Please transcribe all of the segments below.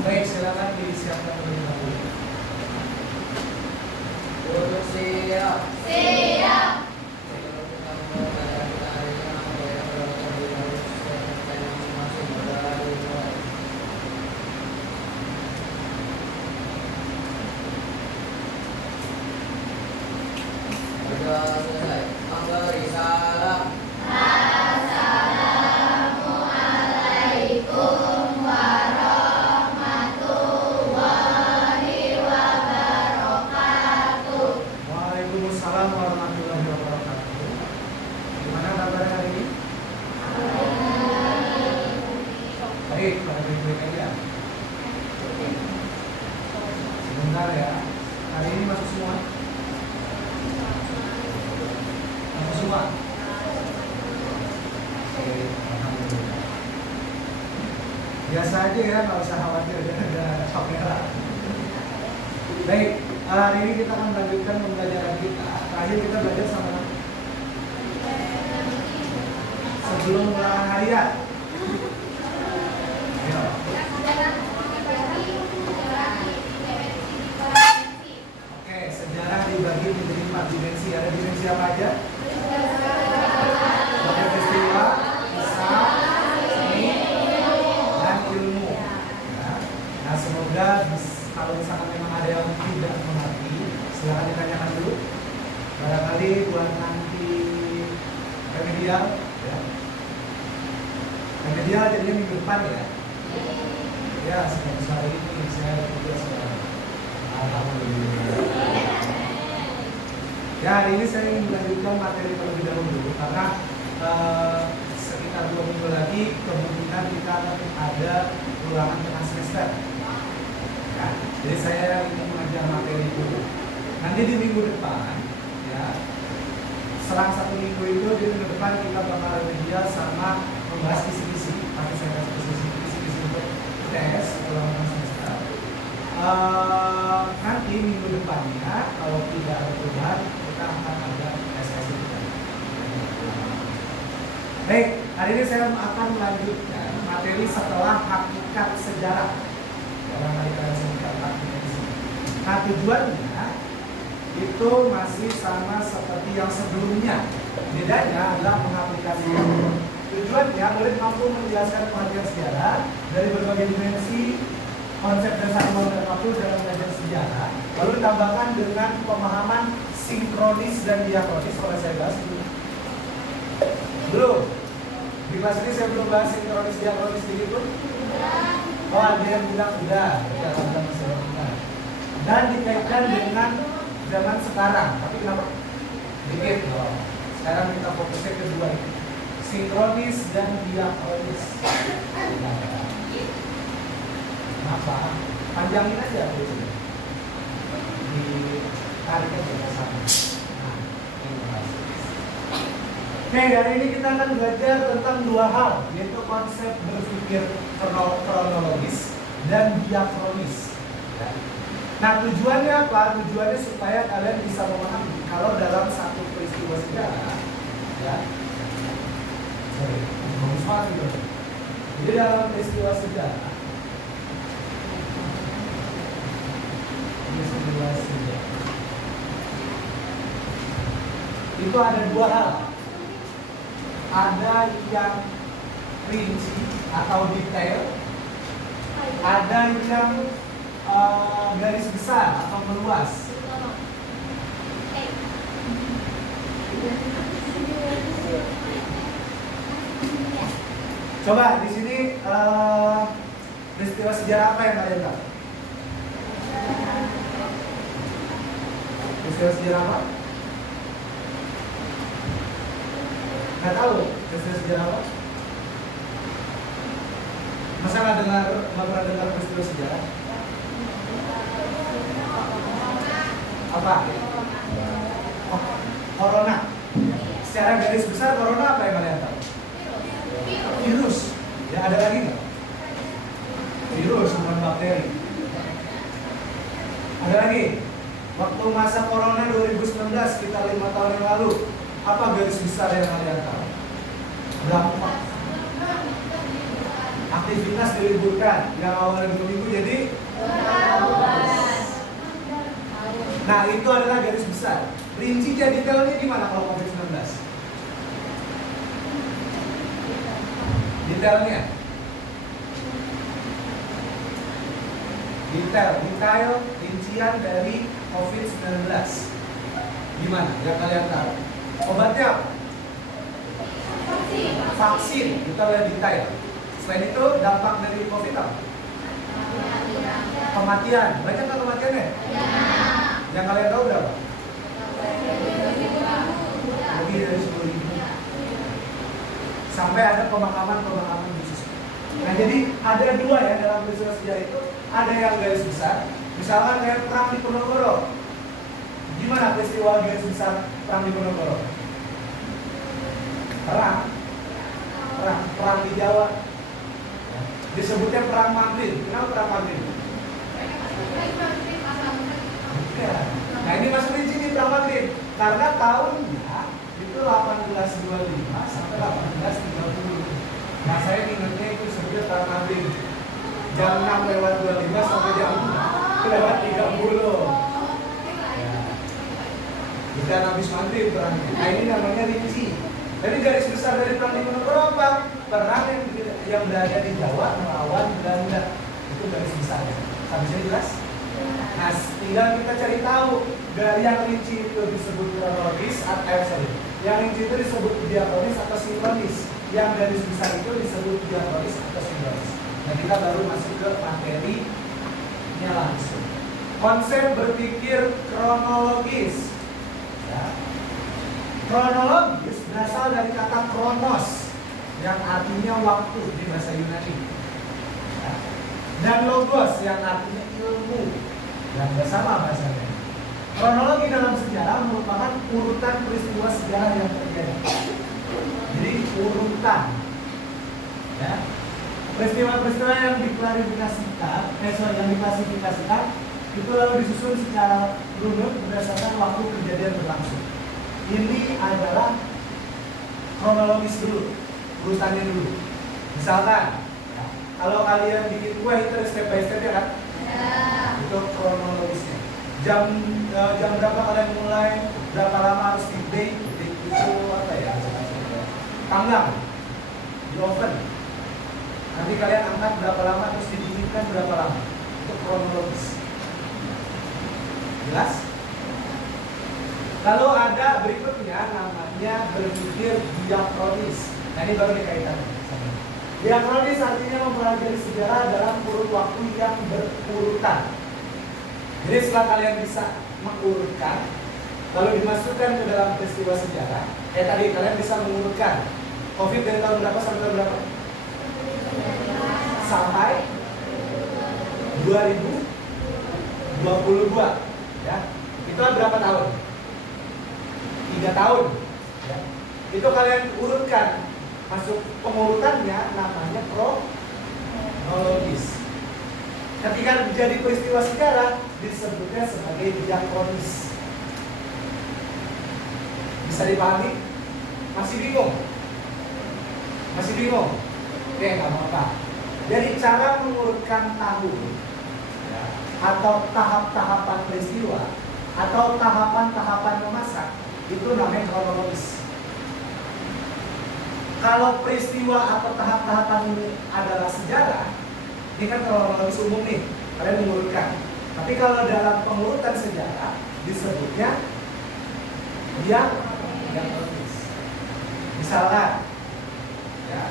Baik, silakan disiapkan terlebih dahulu. Duduk siap. Siap. Sudah selesai. Memberi salam. Assalamualaikum warahmatullahi wabarakatuh. Waalaikumsalam warahmatullahi wabarakatuh. Gimana kabarnya hari ini? Baik, pada baik-baik aja. Sebentar ya. Hari ini masuk semua? Masuk semua? Oke, alhamdulillah. Biasa aja ya, nggak usah khawatir ada kamera. Baik, hari ini kita akan melanjutkan pembelajaran kita. Terakhir kita belajar sama sebelum ulangan harian. Ayo. Oke, sejarah dibagi menjadi 4 dimensi. Ada dimensi apa aja? Ada peristiwa, kisah, seni, dan ilmu. Ya. Nah, semoga kalau misalkan memang ada yang tidak mengerti, silakan ditanyakan dulu. Barangkali buat nanti remedial, ya. Remedial jadinya minggu depan ya. Ya, seperti hari ini saya juga sekarang. Alhamdulillah. Ya, hari ini saya ingin melanjutkan materi terlebih dahulu karena sekitar 2 minggu lagi kemungkinan kita akan ada ulangan tengah semester. Ya, jadi saya ingin mengajar materi dulu. Nanti di minggu depan, ya, selang 1 minggu itu di minggu depan kita bakal remedial sama membahas kisi-kisi. Nanti saya kasih kisi-kisi untuk tes ulangan tengah semester. Nanti minggu depannya kalau tidak ada perubahan kita akan ada SKS kita. Baik, hari ini saya akan melanjutkan materi setelah hakikat sejarah. Orang hari kalian sebutkan hakikat di sini. Nah, tujuannya itu masih sama seperti yang sebelumnya. Bedanya adalah mengaplikasikan. Tujuannya murid mampu menjelaskan pengertian sejarah dari berbagai dimensi konsep dasar dan waktu dalam belajar sejarah, lalu ditambahkan dengan pemahaman sinkronis dan diakronis. Kalau saya bahas dulu. Belum. Di kelas ini saya belum bahas sinkronis diakronis begitu. Oh, ada yang bilang udah, ya alhamdulillah masih benar. Dan dikaitkan dengan zaman sekarang. Tapi kenapa? Dikit loh. Sekarang kita fokusnya kedua ini. Sinkronis dan diakronis. Kenapa? Panjangin aja gitu. Ditarik aja ke sana. Nah, ini bahas. Oke, hari ini kita akan belajar tentang 2 hal, yaitu konsep berpikir kronologis dan diakronis. Nah, tujuannya apa? Tujuannya supaya kalian bisa memahami kalau dalam satu peristiwa sejarah, ya, bagus banget gitu. Jadi dalam peristiwa sejarah, itu ada 2 hal. Ada yang rinci atau detail, ada yang garis besar atau meluas. Coba di sini peristiwa sejarah apa yang kalian tahu? Peristiwa sejarah apa? Nggak tahu peristiwa sejarah apa? Masa nggak pernah dengar peristiwa sejarah? Apa? Oh, corona. Secara garis besar corona apa yang kalian tahu? Virus. Ya ada lagi nggak? Virus bukan bakteri. Ada lagi? Waktu masa corona 2019 sekitar 5 tahun yang lalu, apa garis besar yang kalian tahu? Dampak. Aktivitas diliburkan yang awalnya 2 minggu jadi. Nah itu adalah garis besar. Rincinya detailnya gimana kalau COVID-19? Detailnya? Detail rincian dari COVID-19 gimana? Yang kalian tahu? Obatnya apa? Vaksin. Kita lihat detail. Selain itu dampak dari COVID apa? Kematian. Banyak nggak kematiannya? Yang kalian tahu berapa? Lebih dari 10.000. Sampai ada pemakaman khusus. Nah jadi ada 2 ya dalam peristiwa sejarah itu. Ada yang garis besar. Misalkan kayak perang di Ponorogo. Gimana peristiwa garis besar perang di Ponorogo? Perang di Jawa. Disebutnya perang Madrid. Kenapa perang Madrid? Nah ini masuk di sini perang Madrid karena tahunnya itu 1825 sampai 1830. Nah saya ingatnya itu sebetulnya perang Madrid jam 6:25 sampai jam 6:30. Bukan habis Madrid perangnya. Nah ini namanya rinci. Jadi garis besar dari perang di Ponorogo apa? Perang yang berada di Jawa melawan Belanda. Itu garis besarnya. Sampai sini jelas? Nah, tinggal kita cari tahu dari yang rinci itu disebut kronologis atau yang rinci itu disebut diakronis atau sinkronis. Yang garis besar itu disebut diakronis atau sinkronis. Nah, kita baru masuk ke materinya langsung. Konsep berpikir kronologis. Ya. Kronologis berasal dari kata kronos yang artinya waktu di bahasa Yunani. Ya. Dan logos yang artinya ilmu. Yang bersama bahasanya. Kronologi dalam sejarah merupakan urutan peristiwa sejarah yang terjadi. Jadi urutan, ya, peristiwa-peristiwa yang diklasifikasikan itu lalu disusun secara runut berdasarkan waktu kejadian berlangsung. Ini adalah kronologis dulu, urutannya dulu. Misalkan, ya, kalau kalian bikin kue itu ada step by step ya kan? Itu kronologisnya. Jam berapa kalian mulai, berapa lama harus di bake itu apa ya? Panggang di oven. Nanti kalian angkat berapa lama terus didinginkan berapa lama. Itu kronologis. Jelas? Lalu ada berikutnya namanya berpikir diakronis. Nah ini baru dikaitkan. Diakronis artinya mempelajari sejarah dalam kurun waktu yang berurutan. Jadi setelah kalian bisa mengurutkan, lalu dimasukkan ke dalam peristiwa sejarah, tadi kalian bisa mengurutkan COVID dari tahun berapa sampai tahun berapa? Sampai 2022, ya. Itu berapa tahun? 3 tahun. Ya. Itu kalian urutkan. Masuk pengurutannya namanya kronologis. Ketika menjadi peristiwa sejarah disebutnya sebagai diakronis. Bisa dipahami? Masih bingung? Masih bingung? Oke, nggak apa-apa. Jadi cara mengurutkan tahun, ya, atau tahap-tahapan peristiwa atau tahapan-tahapan memasak itu namanya kronologis. Kalau peristiwa atau tahap-tahapan ini adalah sejarah, ini kan kronologis umum nih, kalian mengurutkan. Tapi kalau dalam pengurutan sejarah disebutnya diakronis. Misalkan, ya,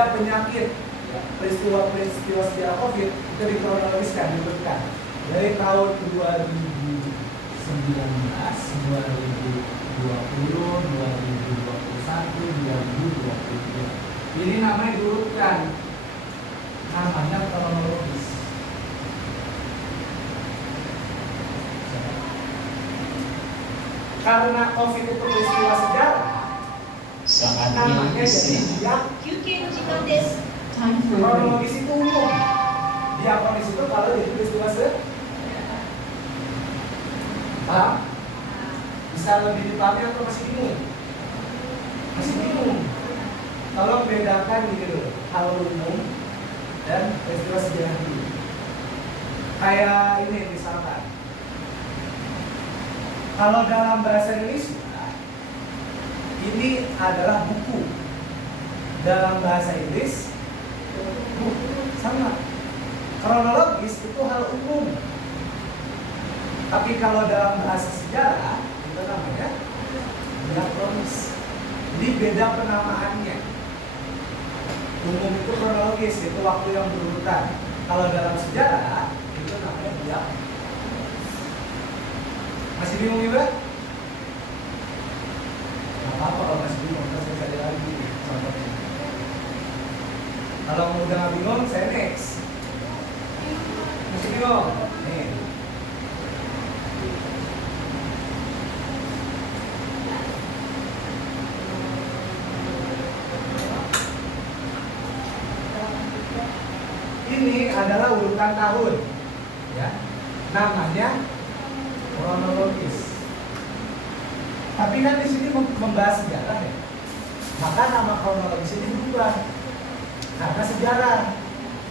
ada penyakit, ya, peristiwa sejarah COVID itu dikronologiskan, diurutkan dari tahun 2019, 2020, 2021, 2022. Ini namanya diurutkan, namanya kronologis. Karena COVID itu peristiwa sejarah, namanya jadi diakronis. 休憩の時間です。 Kronologis itu umum. Diakronis itu kalau jadi peristiwa sejarah. Paham? Bisa lebih dipahami atau masih bingung? Masih bingung. Tolong bedakan ini dulu, hal umum dan peristiwa sejarah dulu. Kayak ini misalkan, kalau dalam bahasa Indonesia ini adalah buku, dalam bahasa Inggris buku sama. Kronologis itu hal umum, tapi kalau dalam bahasa sejarah itu namanya diakronis. Jadi beda penamaannya. Umum itu kronologis, itu waktu yang berurutan. Kalau dalam sejarah itu namanya diakronis. Masih bingung juga? Gak apa-apa kalau masih bingung, saya cari lagi contohnya. Kalau udah gak bingung, saya next. Masih bingung? Nih. Ini adalah urutan tahun, ya. Namanya kronologis. Tapi kan di sini membahas sejarah ya. Maka nama kronologis ini berubah karena sejarah.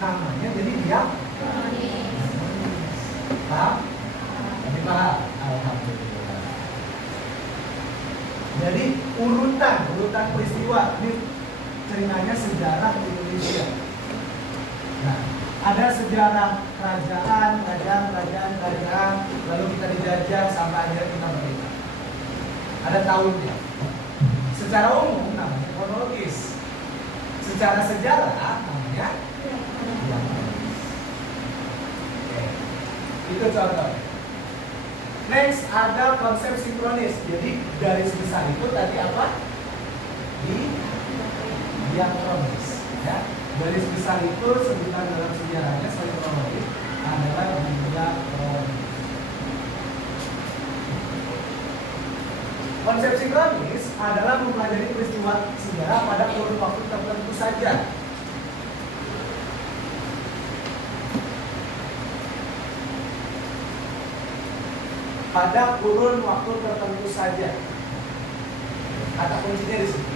Namanya jadi diakronis. Paham? Jadi paham? Alhamdulillah. Jadi urutan peristiwa ini ceritanya sejarah Indonesia. Nah, ada sejarah kerajaan, lalu kita dijajah sampai akhirnya kita merdeka. Ada tahunnya. Secara umum namanya kronologis. Secara sejarah namanya diakronis. Oke. Itu contoh. Next ada konsep sinkronis. Jadi garis besar itu tadi apa? Diakronis. Ya. Garis besar itu sebutan dalam sejarahnya selain kronologis adalah diakronis. Konsep sinkronis adalah mempelajari peristiwa sejarah pada kurun waktu tertentu saja. Pada kurun waktu tertentu saja. Kata kuncinya di sini.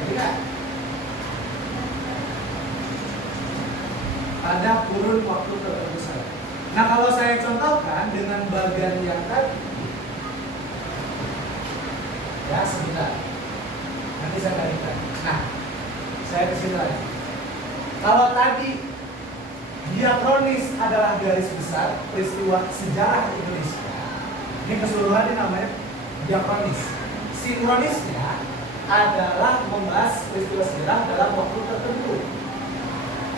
Jadi pada kurun waktu tertentu saja. Nah, kalau saya contohkan dengan bagian yang tadi, ya sebentar, nanti saya balikan. Nah, saya kesini lagi. Kalau tadi diakronis adalah garis besar peristiwa sejarah Indonesia, ini keseluruhannya namanya diakronis. Sinkronisnya adalah membahas peristiwa sejarah dalam waktu tertentu.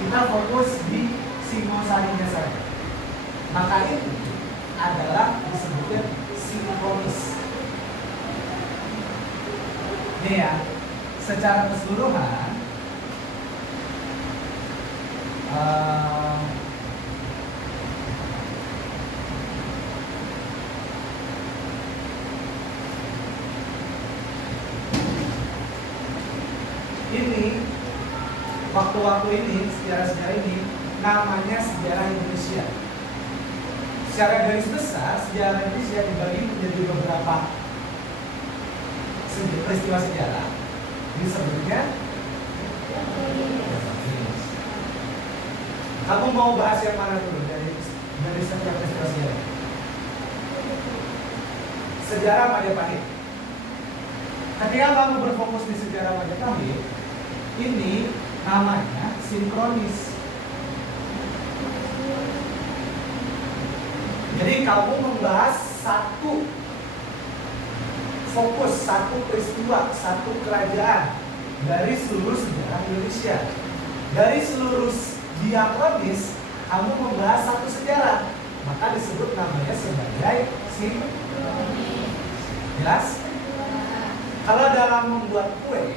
Kita fokus di singosarinya saja. Maka itu adalah disebutnya sinkronis. Ini ya, secara keseluruhan ini waktu-waktu ini, sejarah-sejarah ini namanya sejarah Indonesia. Secara garis besar, sejarah Indonesia dibagi menjadi beberapa peristiwa sejarah. Disebutnya kamu mau bahas yang mana dulu dari setiap peristiwa sejarah? Sejarah Majapahit. Ketika kamu berfokus di sejarah Majapahit, ini namanya sinkronis. Jadi kamu membahas fokus satu peristiwa, satu kerajaan dari seluruh sejarah Indonesia. Dari seluruh diakronis, kamu membahas satu sejarah, maka disebut namanya sebagai sinkronis. Jelas? Kalau dalam membuat kue,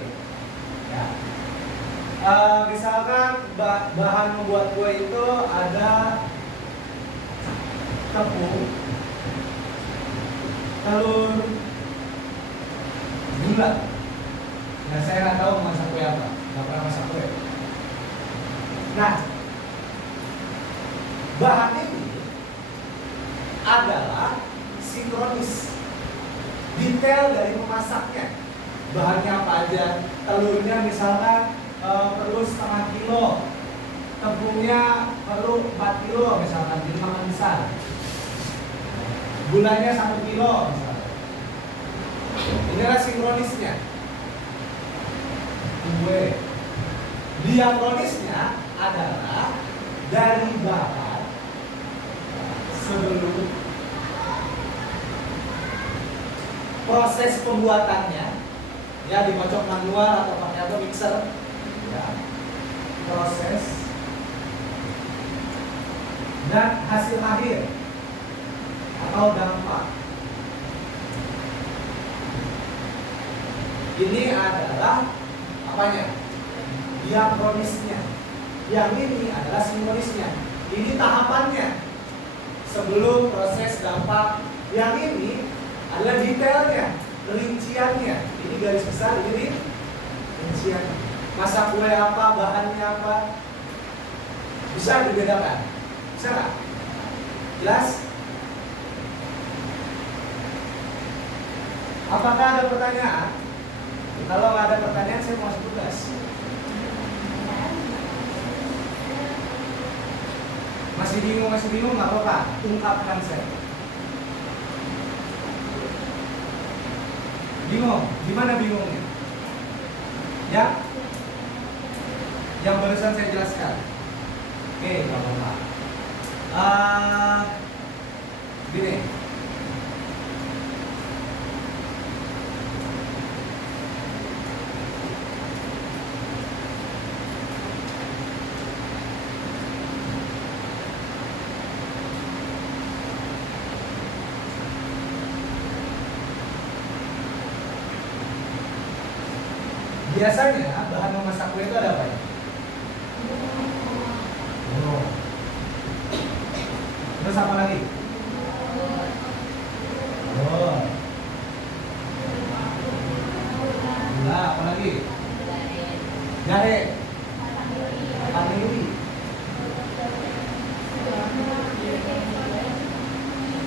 ya, misalkan bahan membuat kue itu ada tepung, telur, gula. Nah, saya nggak tahu masak kue apa, nggak pernah masak kue. Nah, bahan ini adalah sinkronis. Detail dari memasaknya, bahannya apa aja. Telurnya misalkan perlu setengah kilo, tepungnya perlu 4 kilo misalkan, jadi makan besar. Gulanya 1 kilo misalkan. Inilah sinkronisnya. Kue. Diakronisnya adalah dari bahan sebelum proses pembuatannya, ya dikocok manual atau pakai apa mixer, ya, proses dan hasil akhir atau dampak. Ini adalah apanya? Diakronisnya. Yang ini adalah sinkronisnya. Ini tahapannya sebelum proses dampak. Yang ini adalah detailnya, rinciannya. Ini garis besar, ini rinciannya. Masak kue apa, bahannya apa, bisa dibedakan. Bisa nggak? Jelas? Apakah ada pertanyaan? Kalau nggak ada pertanyaan, saya mau masuk tugas. Masih bingung nggak apa-apa, ungkapkan saya. Bingung? Gimana bingungnya? Ya? Yang barusan saya jelaskan. Oke, nggak apa-apa. Gini. Biasanya bahan memasak kue itu ada apa ya? Oh. Terus apa lagi? Oh. Gula, apa lagi? Jahe. Vanili.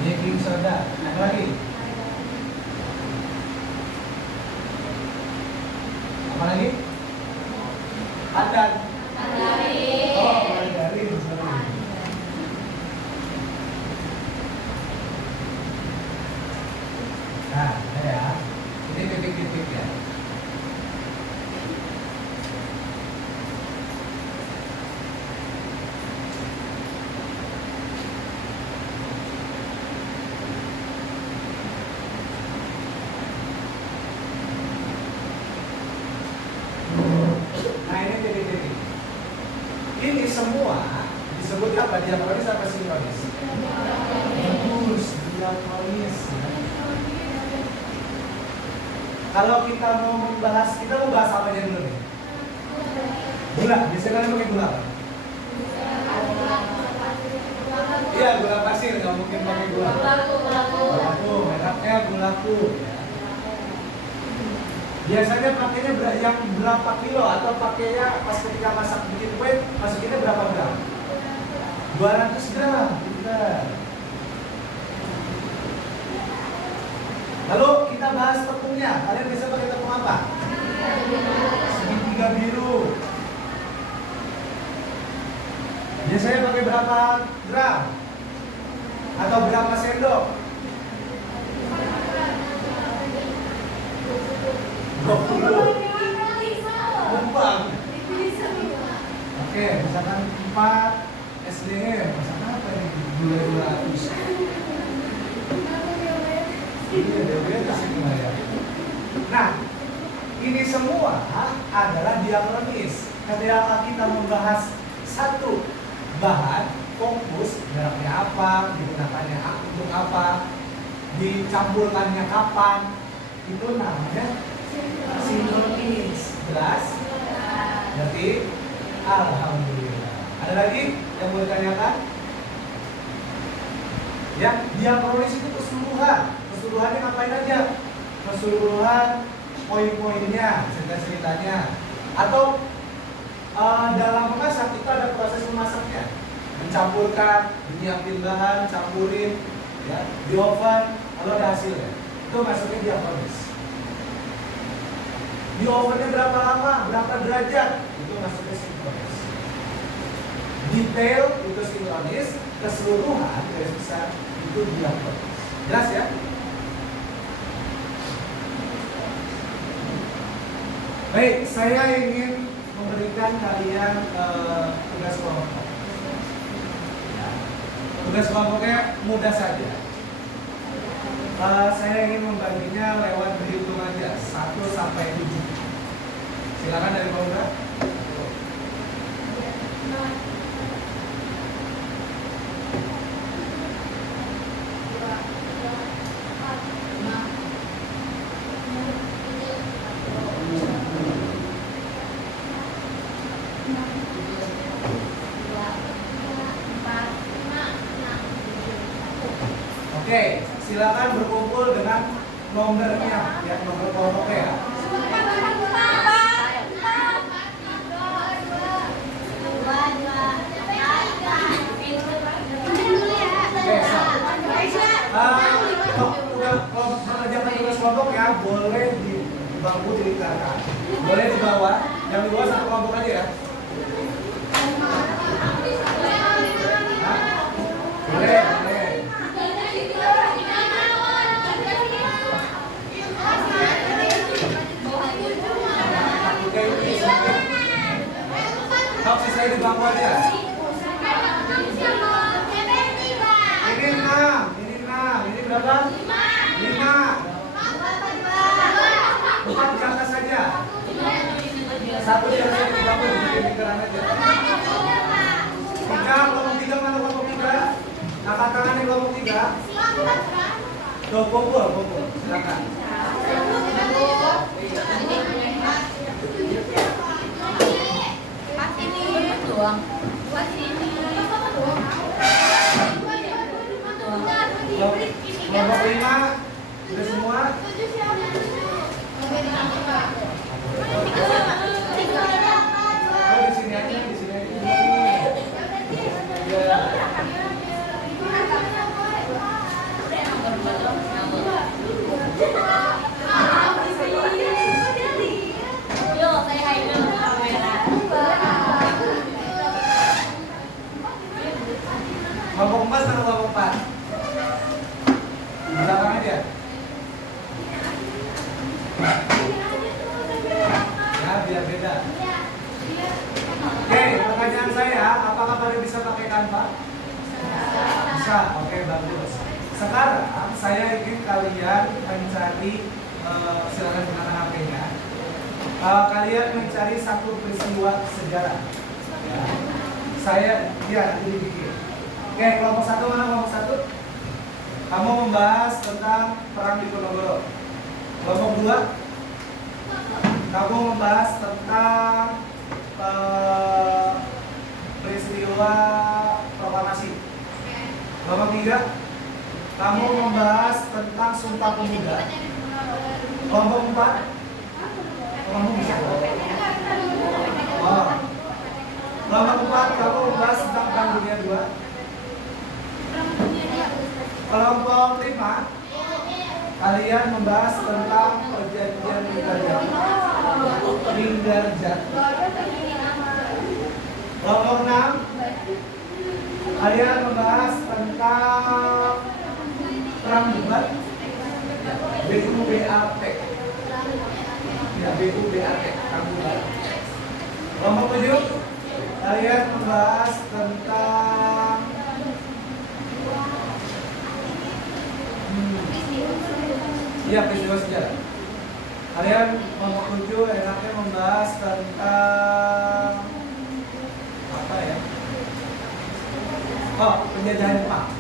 Baking soda. Apa lagi? Apa lagi? Pandan. Oh, margarin. Sorry. Nah, ya. Ini titik-titik ya. Nah, ini titik-titik. Ini semua disebut apa? Diakronis apa sinkronis? Bagus, diakronis. Kalau kita mau membahas, kita mau bahas apa aja dulu nih? Gula, biasanya kalian pakai gula apa? Iya, gula pasir, nggak mungkin pakai gula. Gulaku, mereknya gulaku. Biasanya pakainya yang berapa kilo atau pakainya pas ketika masak bikin kue masukinnya berapa gram? 200 gram. Benar. Lalu kita bahas tepungnya. Kalian bisa pakai tepung apa? Segitiga biru. Biasanya pakai berapa gram? Atau berapa sendok? 20. Numpang. Oke, misalkan 4 SDM, misalkan apa ini? Gula-gula. Iya, diabetes itu ya. Nah, ini semua adalah diakronis. Ketika kita membahas satu bahan, fokus, mereknya apa, digunakannya untuk apa, dicampurkannya kapan, itu namanya sinkronis. Jelas? Berarti alhamdulillah. Ada lagi yang mau ditanyakan? Ya, diakronis itu keseluruhan. Keseluruhannya ngapain aja? Keseluruhan poin-poinnya, cerita-ceritanya. Atau dalam memasak itu ada proses memasaknya. Mencampurkan, menyiapin bahan, campurin, ya, di oven, lalu ada hasilnya. Itu masuknya diakronis. Di ovennya berapa lama, berapa derajat, itu masuknya sinkronis. Detail itu sinkronis, keseluruhan garis besar itu diakronis. Jelas ya? Baik, saya ingin memberikan kalian tugas kelompok. Tugas kelompoknya mudah saja. Saya ingin membaginya lewat berhitung aja 1 sampai 7. Silakan dari Pak Uda. Oke, silakan berkumpul dengan nomornya, ya, nomor kelompoknya ya. Kalau mengerjakan tugas kelompok ya, boleh di bangku ditinggalkan, boleh di bawah, yang di bawah satu kelompok aja ya. Boleh, boleh. Kalau sisanya di bangku aja. Ini 6, ini berapa? 5. 4 di atas saja. 1 di atas di bangku, di lingkaran aja. 3, kelompok 3 mana kelompok 3? Angkat tangannya kelompok 3. Tuh, kumpul, silakan. Kelompok 5 sudah semua? Oh, di sini aja, di sini aja. Ya. Kelompok 4 atau kelompok 4? Belakang aja. Ya, biar beda. Oke, pertanyaan saya, apakah pada bisa pakai Canva? Bisa, oke, bagus. Sekarang saya ingin kalian mencari, silakan gunakan HP-nya. Kalian mencari satu peristiwa sejarah. Ya. Saya, ya, nanti dibikin. Oke, kelompok 1 mana kelompok 1? Kamu membahas tentang perang Diponegoro. Kelompok 2, kamu membahas tentang peristiwa proklamasi. Kelompok 3, kamu membahas tentang Sumpah Pemuda. Kelompok 4, kamu bisa. Oh. Kelompok 4, kamu membahas tentang Perang Dunia II. Kelompok 5, kalian membahas tentang perjanjian Linggarjati. Kelompok 6, kalian membahas tentang perang debat BUBAT. Ya, BUBAT, perang debat. Kelompok 7, kalian membahas tentang iya, peristiwa sejarah. Kalian kelompok 7 enaknya membahas tentang apa ya? Oh, penjajahan Jepang.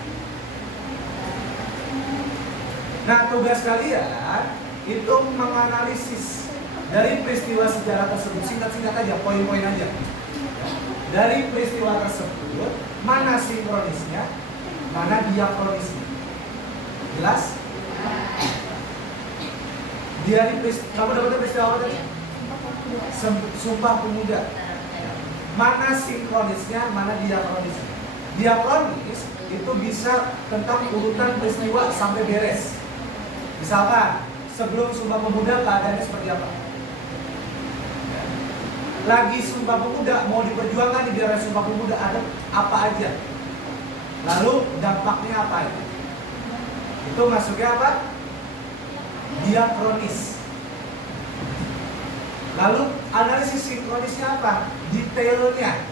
Nah, tugas kalian itu menganalisis dari peristiwa sejarah tersebut, singkat-singkat aja, poin-poin aja. Dari peristiwa tersebut, mana sinkronisnya, mana diakronisnya. Jelas? Kamu dapat peristiwa apa tadi? Sumpah Pemuda. Mana sinkronisnya, mana diakronisnya. Diakronis itu bisa tentang urutan peristiwa sampai beres. Misalkan, sebelum Sumpah Pemuda keadaannya seperti apa? Lagi Sumpah Pemuda, mau diperjuangkan di daerah Sumpah Pemuda ada apa aja? Lalu dampaknya apa itu? Itu masuknya apa? Diakronis. Lalu analisis sinkronisnya apa? Detailnya.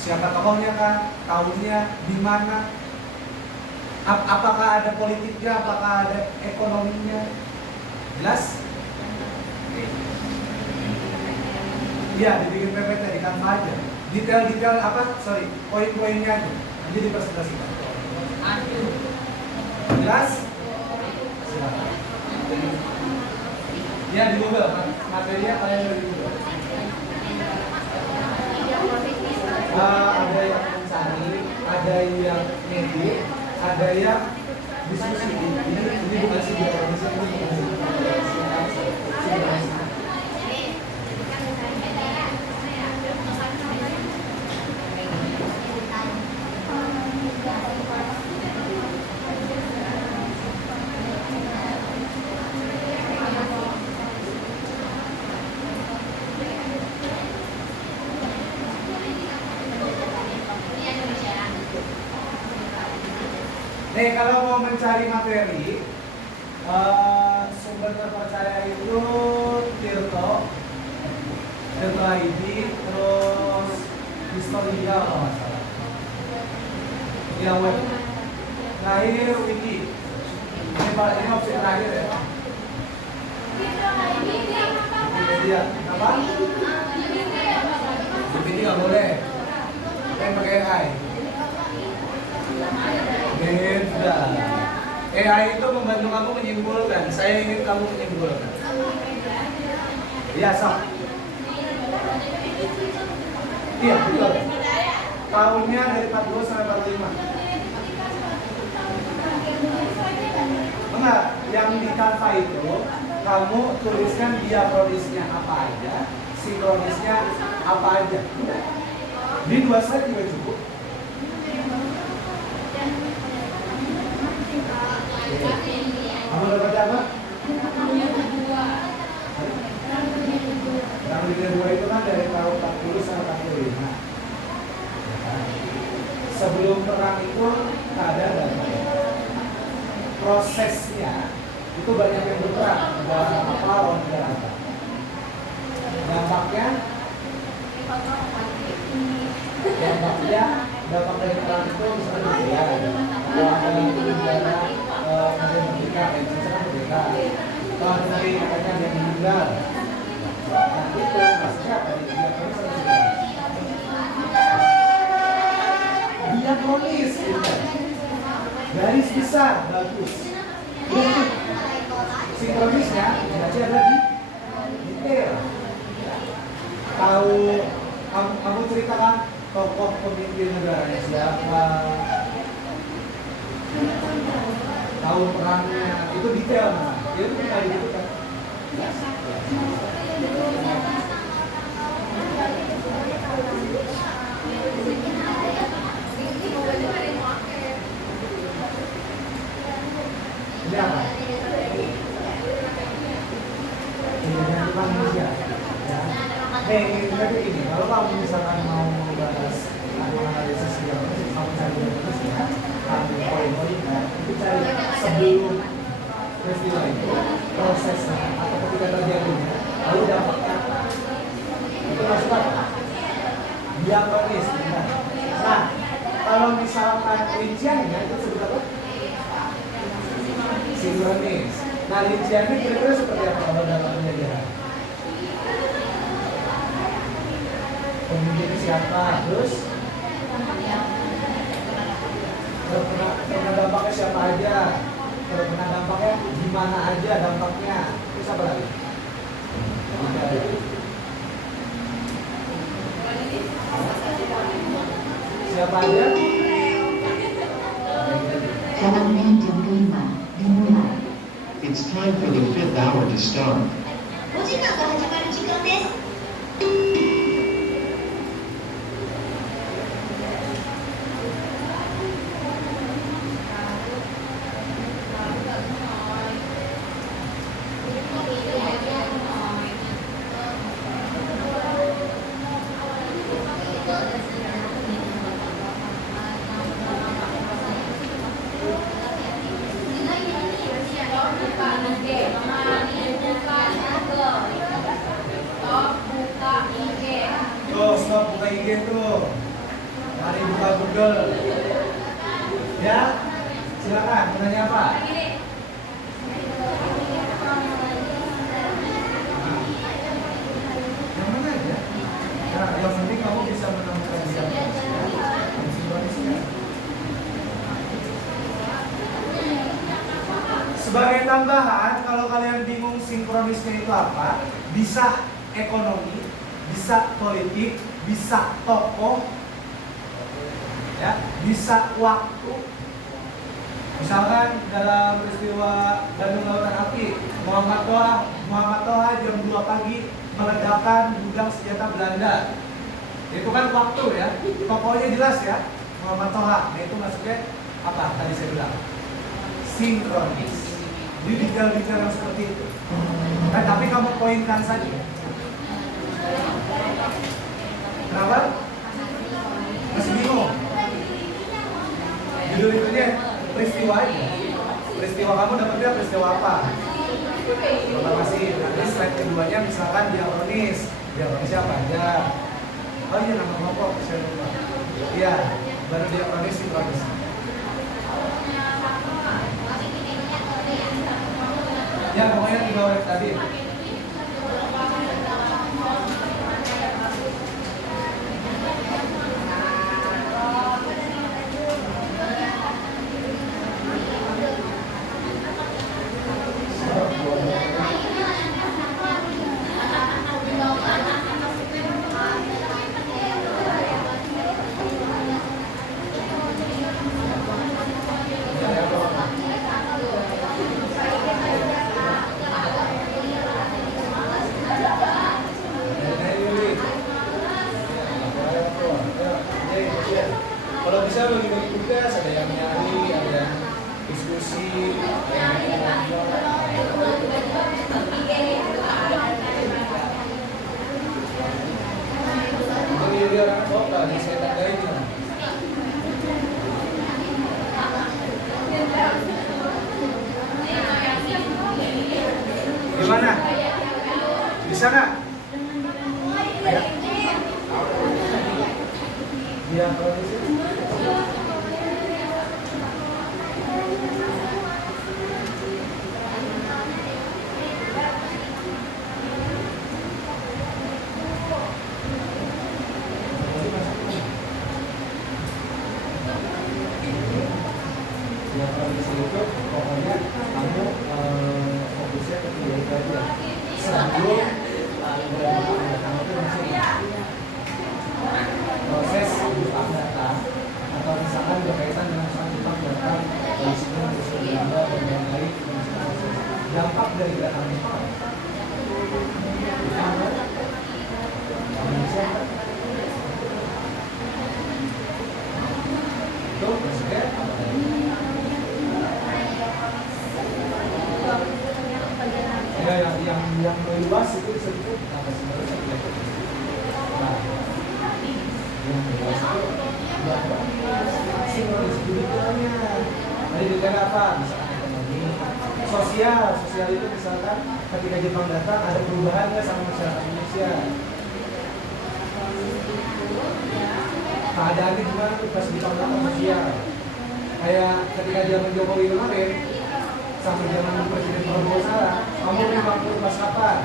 Siapa tokohnya kan? Tahunnya, di mana? Apakah ada politiknya? Apakah ada ekonominya? Jelas? Iya, dibikin PPT di Canva aja. Detail-detail apa? Sorry, poin-poinnya aja. Nanti dipresentasikan. Jelas? Silakan. Ya, di Google. Materinya kalian ada di Google. Ada yang mencari, ada yang ngedit, ada yang diskusi. Ini bukan sinkronisasi, ini bukan sinkronisasi. Nih, kalau mau mencari materi, sumber terpercaya itu Tirto ID, terus Historia kalau nggak salah. Yang web. Nah, ini wiki. Ini opsi terakhir ya. Wikipedia. Apa? Wikipedia nggak boleh. Kan pakai AI. Beda. AI itu membantu kamu menyimpulkan. Saya ingin kamu menyimpulkan. Iya, sok. Iya, betul. Tahunnya dari 40 sampai 45. Enggak, yang di Canva itu kamu tuliskan diakronisnya apa aja, sinkronisnya apa aja. Di 2 slide juga cukup. Kamu dapat apa? Yang di kedua itu kan dari tahun 40 sampai 45. Sebelum perang itu ada damai. Prosesnya itu banyak yang berperang, negara apa lawan negara apa. Dampaknya dampak dari perang itu misalnya kalau ada negara merdeka, misalnya merdeka, kalau dari katanya ada yang meninggal, nah itu maksudnya apa? Diakronis gitu. Garis besar bagus. Sinkronisnya baca ada di detail. Tahu kamu ceritakan tokoh pemimpin negaranya siapa, tahu perangnya, itu detail. Itu kita gitu kan. Ini apa? Ini Indonesia. Tapi ini, kalau kamu misalkan mau membahas analisis yang kamu cari Indonesia, kamu poin-poinnya, itu cari sebelum peristiwa itu, prosesnya atau ketika terjadinya, lalu dampaknya. Itu masuk apa? Diakronis. Nah, kalau misalkan rinciannya itu sebut apa? Sinkronis. Nah, rinciannya kira-kira seperti apa kalau dalam penjajahan? Pemimpinnya siapa? Terus terkena dampaknya siapa aja? Terkena dampaknya gimana aja dampaknya? Terus apa lagi? Siapa aja? Saatnya jam 5 dimulai. It's time for the fifth hour to start. お時間が始まる時間です。Tuh, stop buka IG tuh. Mari buka Google. Ya, silakan. Mau nanya apa? Yang mana aja? Nah, yang penting kamu bisa menemukan sinkronisnya. Sebagai tambahan, kalau kalian bingung sinkronisnya itu apa, bisa ekonomi, bisa politik, bisa tokoh, ya, bisa waktu. Misalkan dalam peristiwa Bandung Lautan Api, Muhammad Toha jam 2 pagi meledakan gudang senjata Belanda. Itu kan waktu ya, tokohnya jelas ya, Muhammad Toha. Nah itu maksudnya apa? Tadi saya bilang sinkronis. Jadi detail-detail yang seperti itu. Nah, tapi kamu poinkan saja. Kenapa? Masih bingung? Judul itunya peristiwa aja. Peristiwa kamu dapatnya peristiwa apa? Coba kasih. Nanti slide keduanya misalkan diakronis. Diakronisnya apa aja? Oh iya, nama kelompok saya lupa. Iya, baru diakronis sinkronis. Ya, pokoknya di bawah tadi. Kalau bisa bagi-bagi tugas, ada yang nyari, ada yang diskusi, ada yang jadi dia orang kota, jadi saya tandain nih. Gimana? Bisa nggak? Ya. Iya, kalau di sini. Ya kalau di sini tuh pokoknya kamu fokusnya ke tiga itu aja. Sebelum kamu tuh masih proses buka data atau misalkan berkaitan dengan soal buka data dari sini Belanda dan lain-lain dampak dari data itu Indonesia itu maksudnya apa tadi? Ya yang meluas itu disebut apa sebenarnya? Nah, yang meluas itu berapa? Sinkronis detailnya. Tadi detail apa? Misalkan ekonomi, sosial itu misalkan ketika Jepang datang ada perubahan nggak sama masyarakat Indonesia? Keadaannya gimana tuh pas Jepang datang sosial? Kayak ketika zaman Jokowi kemarin, sampai zaman Presiden Prabowo salah. Kamu lebih makmur pas kapan?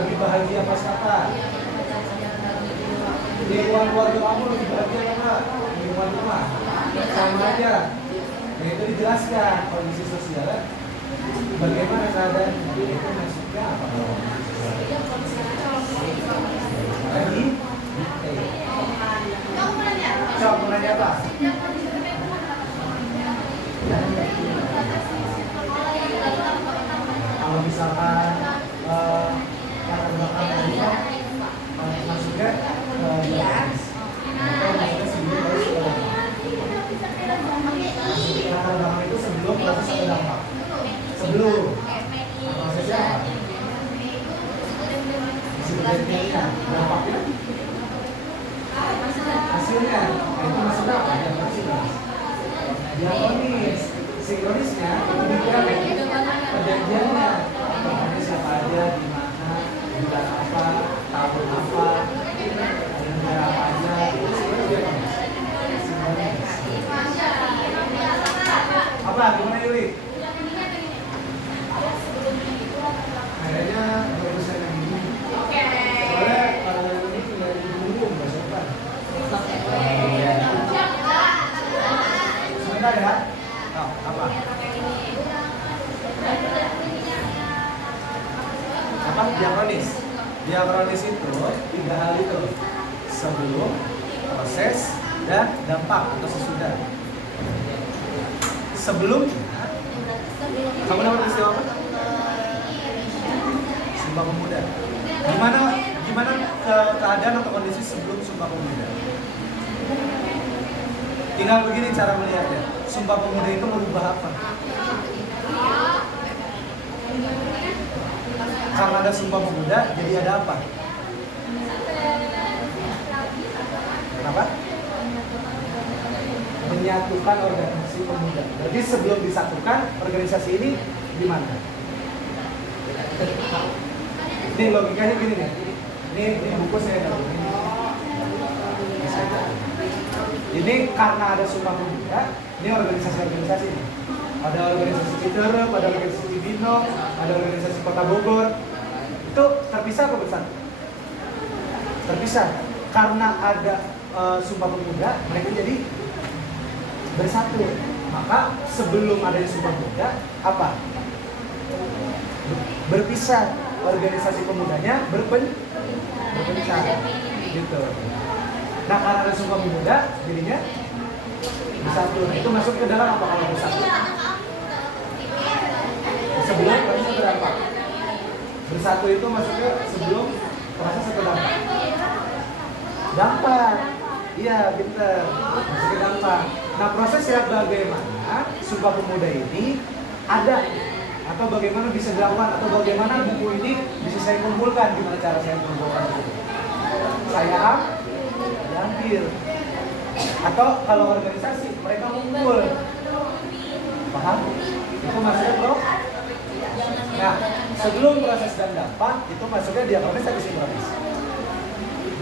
Lebih bahagia pas kapan? Lingkungan keluarga kamu lebih bahagia apa? Lingkungan rumah sama aja. Nah itu dijelaskan kondisi sosialnya bagaimana keadaannya. Itu maksudnya apa? Lagi? Coba mau nanya apa? Kalau misalkan latar belakang tadi maksudnya latar belakang itu sebelum proses atau dampak? Sebelum prosesnya apa? Sebelumnya dampaknya? Hasilnya itu maksudnya apa? Diakronis, sinkronisnya itu dikira perjanjiannya, pokoknya siapa aja, di mana, bulan apa, tahun apa, negara apa aja, itu sebenarnya diakronis. Apa? Gimana Yuli? Kayaknya bagusan yang ini. Soalnya kalau ini tinggal di dulu nggak sopan. Sebentar ya. Oh, apa? Apa? Diakronis. Diakronis itu 3 hal itu: sebelum, proses, dan dampak atau sesudah. Sebelumnya, kamu dapat istilah apa? Sumpah Pemuda. Gimana keadaan atau kondisi sebelum Sumpah Pemuda? Tinggal begini cara melihatnya. Sumpah Pemuda itu merubah apa? Karena ada Sumpah Pemuda, jadi ada apa? Kenapa? Menyatukan organisasi pemuda. Jadi sebelum disatukan, organisasi ini gimana? Ini logikanya gini nih. Ini buku saya dapat ini. Ini karena ada Sumpah Pemuda, ini organisasi-organisasi nih. Ada organisasi Citeureup, ada organisasi Cibinong, ada organisasi Kota Bogor. Itu terpisah atau bersatu? Terpisah. Karena ada Sumpah Pemuda, mereka jadi bersatu. Maka sebelum adanya Sumpah Pemuda, apa? Berpisah. Organisasi pemudanya berpecah. Gitu. Nah, karena ada Sumpah Pemuda, jadinya bersatu. Nah, itu masuk ke dalam apa kalau bersatu? Sebelum proses berapa? Bersatu itu masuknya sebelum proses atau dampak? Dampak. Iya, pinter. Masuknya dampak. Nah, prosesnya bagaimana Sumpah Pemuda ini ada atau bagaimana bisa dilakukan atau bagaimana buku ini bisa saya kumpulkan, gimana cara saya mengumpulkan buku? Saya ambil. Atau kalau organisasi mereka ngumpul. Paham? Itu maksudnya bro? Nah, sebelum proses dan dampak itu masuknya diakronis atau sinkronis?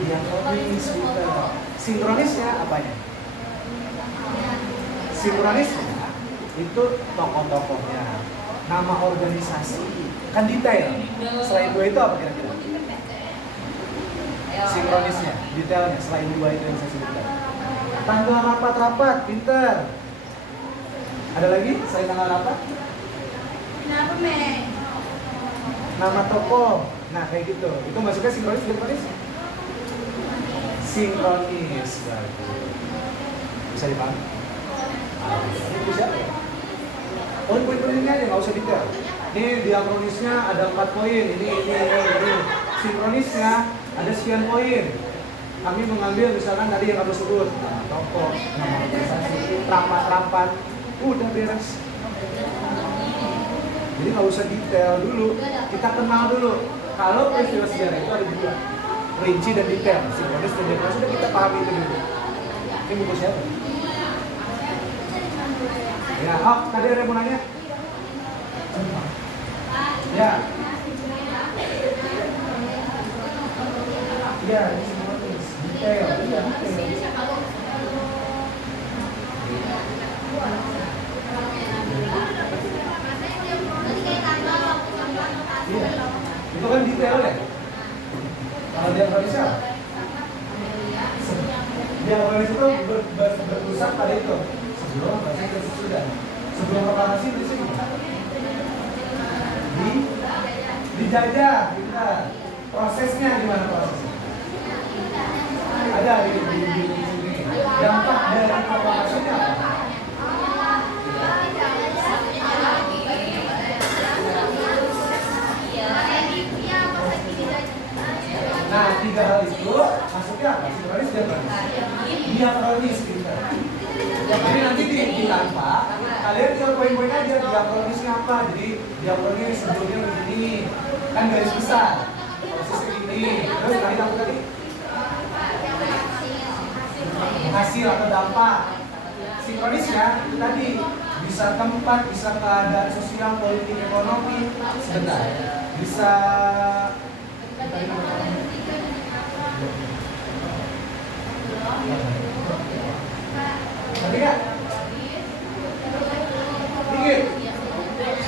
Diakronis, betul. Sinkronisnya apanya? Sinkronisnya itu tokoh-tokohnya, nama organisasi, kan detail. Selain dua itu apa kira-kira? Sinkronisnya, detailnya. Selain dua itu yang saya sebutkan. Tanggal rapat-rapat, pinter. Ada lagi selain tanggal rapat? Kenapa, Mek? Nama tokoh. Nah, kayak gitu. Itu masuknya sinkronis, sinkronis? Sinkronis. Bagus. Bisa dipahami? Ini bisa? Poin-poin aja, nggak usah detail. Ini diakronisnya ada 4 poin. Ini. Sinkronisnya ada sekian poin. Kami mengambil misalkan tadi yang kamu sebut, nama tokoh, nama organisasi, rapat-rapat, udah beres. Jadi nggak usah detail dulu, kita kenal dulu. Kalau peristiwa sejarah itu ada 2, rinci dan detail, sinkronis dan detail. Sudah kita pahami itu dulu. Ini buku siapa? Ya, oh tadi ada yang mau nanya? Ya. Iya, ini sinkronis, detail. Iya, detail. Sebelum preparasi di sini. Dijajah, kita. Prosesnya gimana prosesnya? Ada di sini. Dampak dari preparasinya apa? Nah, 3 hal itu maksudnya apa? Sinkronis dan diakronis kita. Jadi nanti di tanpa kalian tinggal poin-poin aja diakronisnya apa. Jadi diakronis sebelumnya begini, kan garis besar. Posisi ini, terus tadi apa tadi? Hasil atau dampak. Sinkronisnya itu tadi bisa tempat, bisa keadaan sosial, politik, ekonomi. Sebentar. Bisa ngerti nggak? Dikit.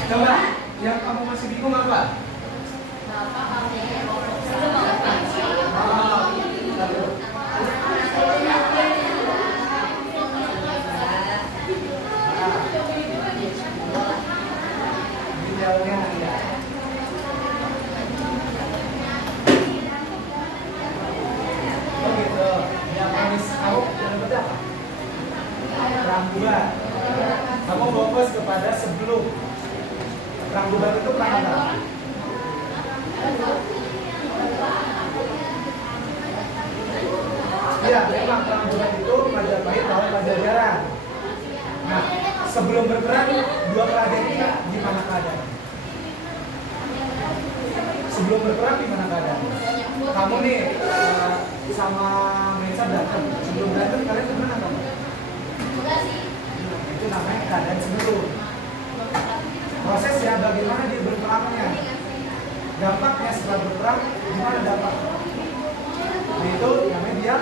Coba, yang kamu masih bingung apa? Detailnya ada. Oh gitu. Yang manis kamu yang dapat apa? Rangkulan. Kamu fokus kepada sebelum. Rangkulan itu perang apa? Iya, memang Rangkulan itu Majapahit lawan Pajajaran. Nah, sebelum berperang dua kerajaan ini gimana keadaan? Sebelum berperang gimana keadaan? Kamu nih sama Mensa berantem. Sebelum berantem kalian gimana kamu? Itu namanya keadaan sebelum. Prosesnya bagaimana dia berperangnya. Dampaknya setelah berperang gimana dampaknya? Nah, itu namanya dia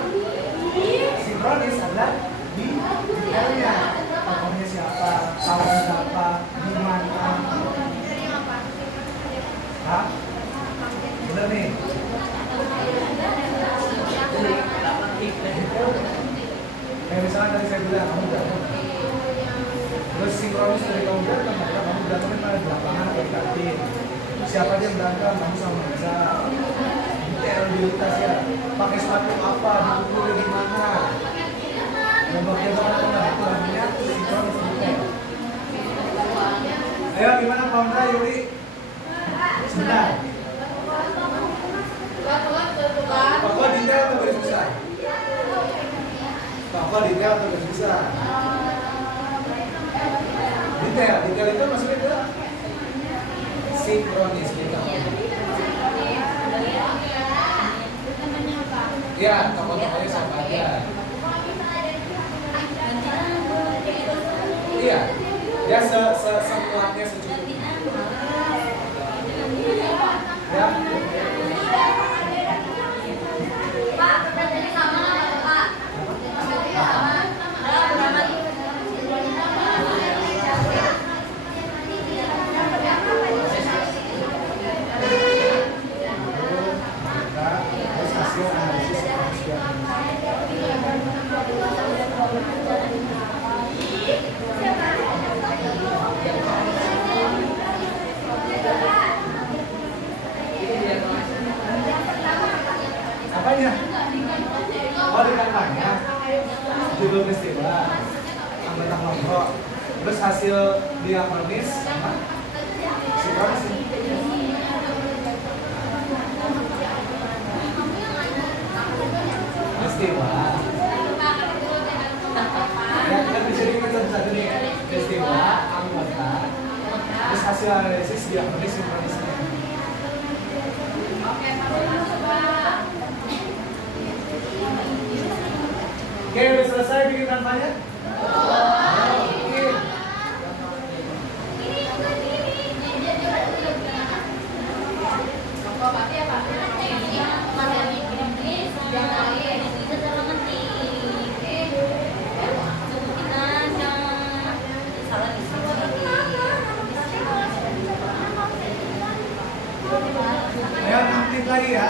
sinkronis adalah di detailnya. Tokohnya siapa, lawan siapa, gimana. Hah? Bener nih. Kayak misalnya tadi saya bilang, kamu berantem. Terus sinkronis dari kamu berantem, kamu berantemnya pada di lapangan atau di kantin. Siapa dia berantem, kamu sama Mensa. Detail ya. Pakai sepatu apa, dipukul di mana. Bagian mana itu namanya sinkronis detail. Ayo gimana Pondra Yuri? Sebentar. Tokoh detail atau garis besar? Tokoh detail atau garis besar? Detail itu maksudnya itu sinkronis kita. Ya, tokoh-tokohnya sama aja. Iya, ya semuanya secukupnya. Ya. Apanya? Oh, di kampanye. Judul peristiwa. Anggota kelompok. Terus hasil diakronis sama sinkronis. Peristiwa. Ya, kan di sini kita bisa nih peristiwa, anggota. Terus hasil analisis diakronis sinkronisnya. Oke, udah selesai bikin kampanye? Ayo 6 menit lagi ya.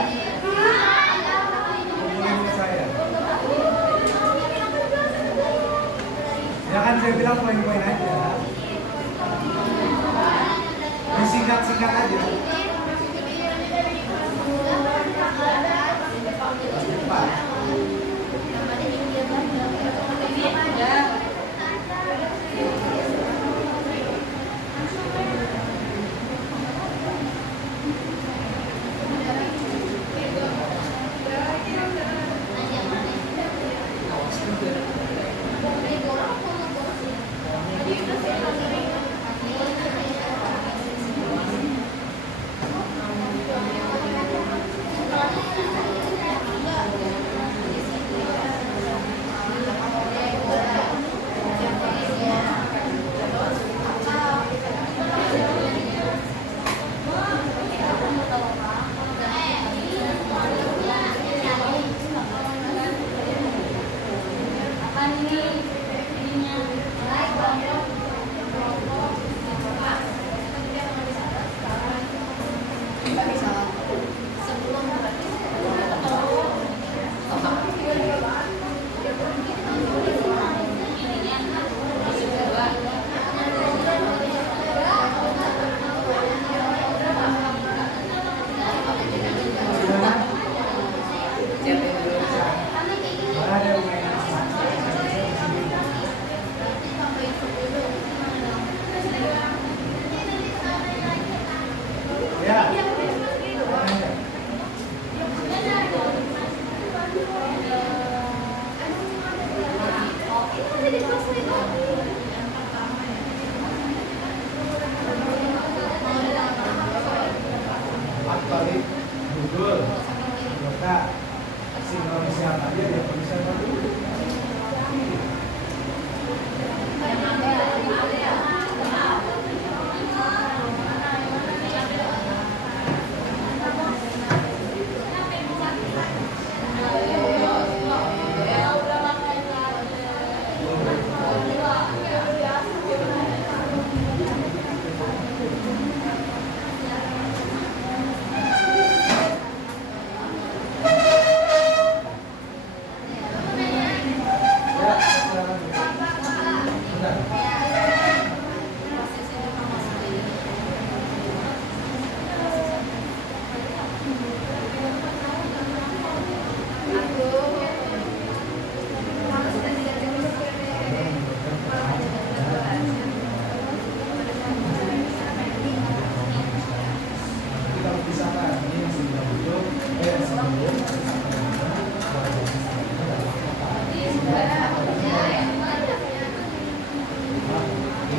Hubungin saya. Ya kan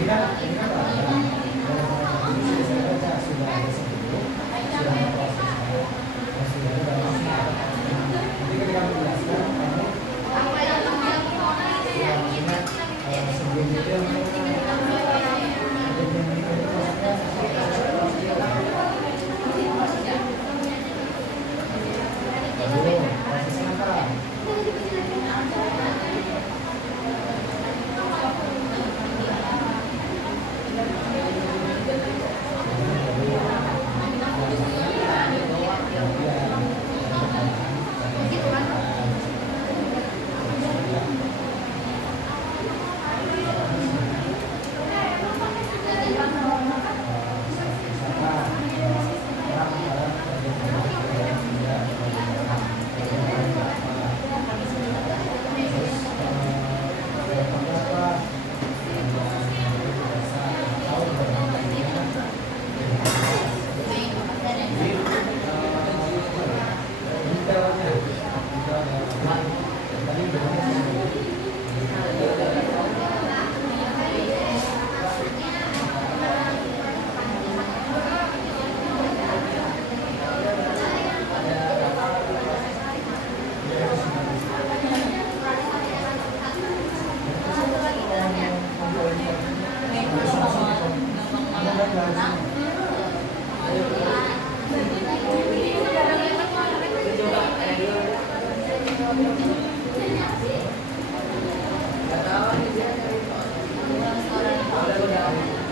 ini kan ini saya baca sudah ada sebelum, sudah ada prosesnya, sudah ada dalamnya. Nanti ketika menjelaskan kamu sebelum itu yang prosesnya kan.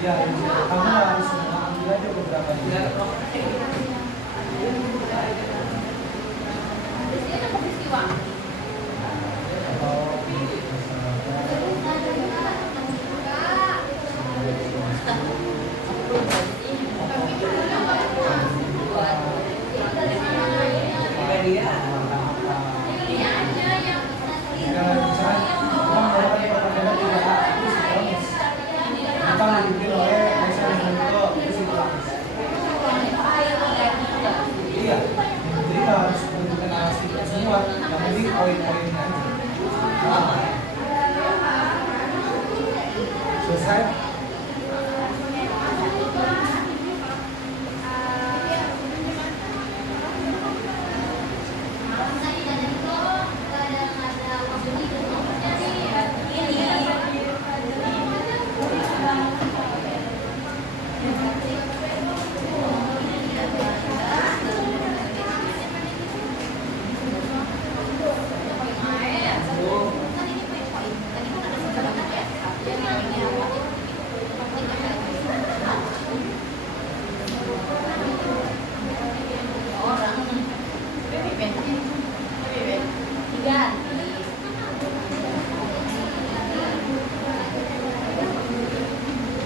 Ya, kamu harus mengambil aja beberapa juga. Iya, jadi harus menentukan alas kita semua, yang penting poin-poinnya aja. Nah. Selesai?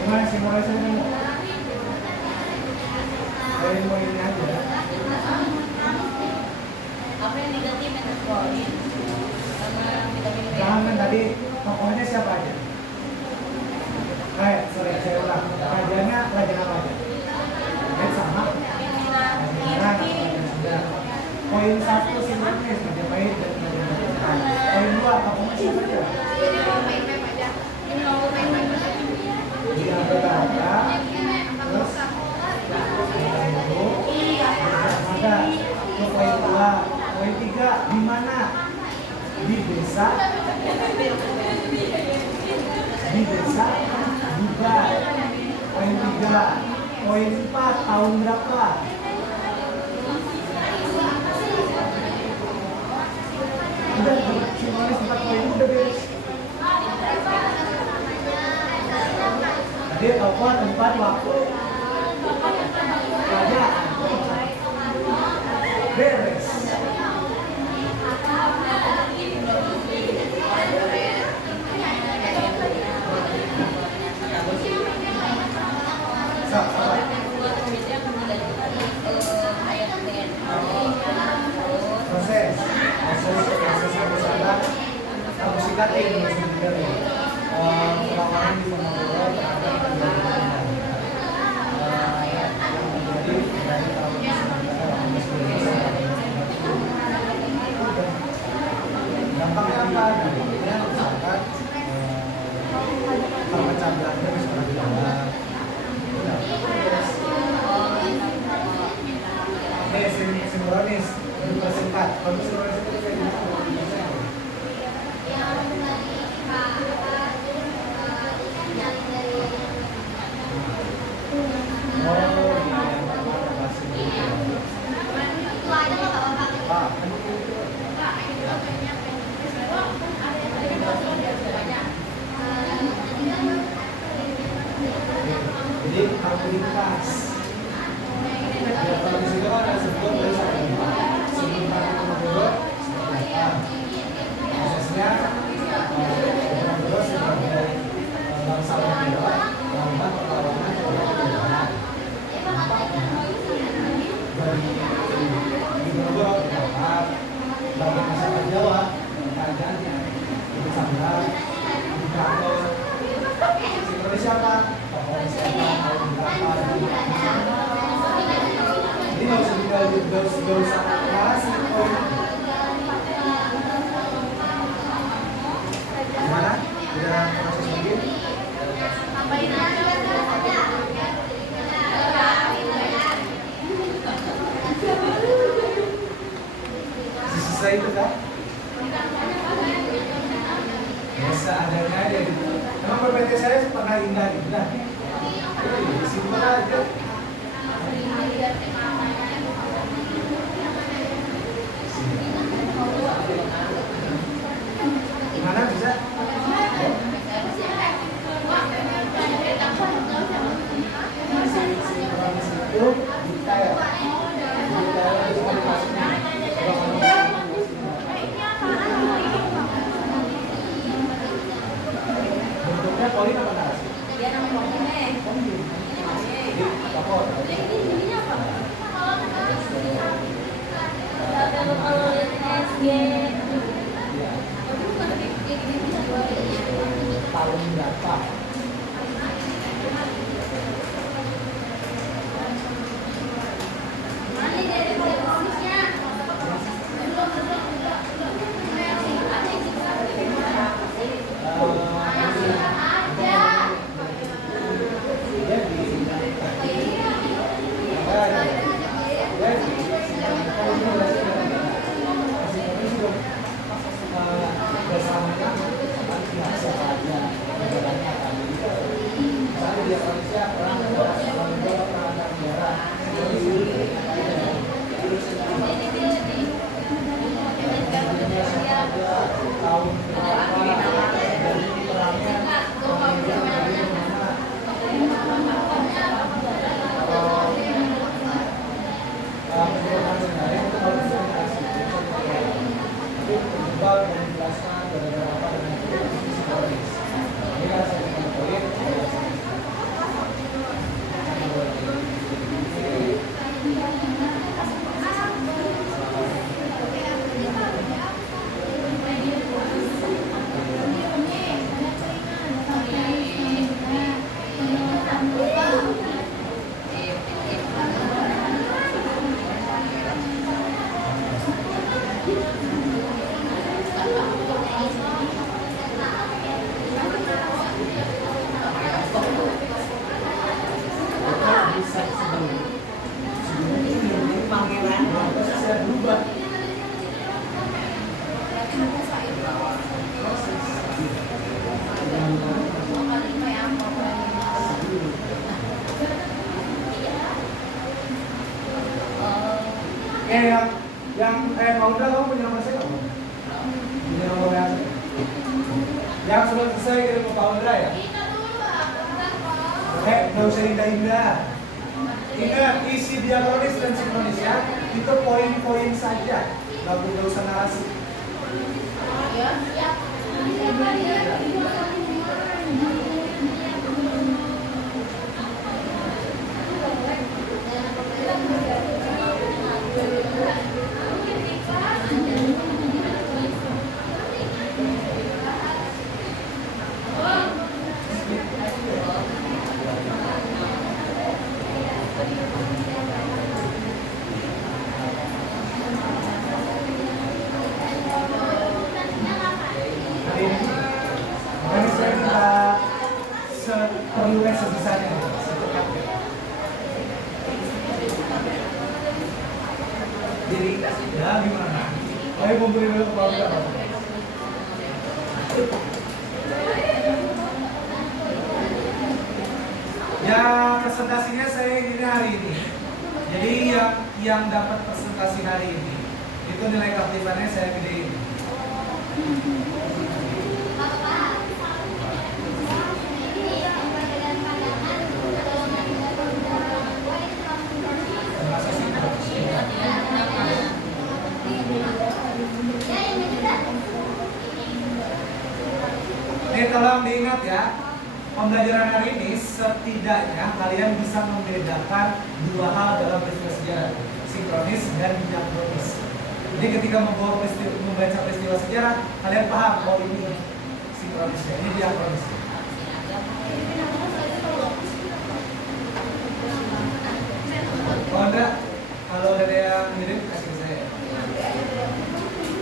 Gimana simulasinya? Poin-poinnya aja. Apa yang negatif yang terkeluarin? Jangan kan tadi tokohnya siapa aja? Sorry, saya ulang. Rajanya raja apa aja? Sama. Merah, sudah. Poin 1 sinkronis Majapahit dan Majapahit. Poin 2 tokohnya siapa aja? Iya, betul. Terus ada itu poin 2. Poin 3 di mana? Di desa Dubai. Poin 3. Poin 4 tahun berapa? Udah simbolis 4 poin udah beres. Tadi tokoh, tempat, waktu, kerajaan, beres. Proses sampai sana harus sikatin sebenarnya. Perlawanan di Ponorogo terhadap pendidikan yang terjadi dari tahun 1912. Dampaknya apa? Dampaknya misalkan terpecah belahnya misalkan Jadi kalau lintas, ya, kalau di situ kan ada sebelum dari satu sebelum kartu nomor seperti apa? Prosesnya nomor sebagai bangsa negara melakukan perlawanan terhadap dari Diponegoro dapat bagi masyarakat Jawa keadaannya itu sandal diktator seperti siapa tokoh siapa berapa jadi nggak usah nggak usah narasi gimana udah proses begini selesai itu kan? Biasa adanya aja gitu. Emang PPT saya pernah indah gitu dah. Simpel aja. Gimana bisa? Itu detail. Bentuknya poin apa narasi? Dia namanya Pompei. Jadi lapor. Kalau SG Iya. Tahun berapa? mana dari posisinya? Mau udah kamu punya nomor saya nggak? Punya nomor WA saya? Yang sebelum selesai kirim ke Pak Indra ya? Nggak usah indah-indah. Ingat, isi diakronis dan sinkronis ya. Itu poin-poin saja. Nggak usah narasi. Makanya saya minta seperlunya sebisanya, secepatnya. Jadi, ya gimana? Ayo mau beri dulu ke Pak Indra. Ya presentasinya saya gini hari ini. Jadi yang dapat presentasi hari ini itu nilai keaktifannya saya gedein. pembelajaran hari ini setidaknya kalian bisa membedakan dua hal dalam peristiwa sejarah, sinkronis dan diakronis. Jadi ketika membaca peristiwa sejarah, kalian paham oh ini sinkronis, ini diakronis. Kalau enggak, kalau ada yang mirip kasih ke saya.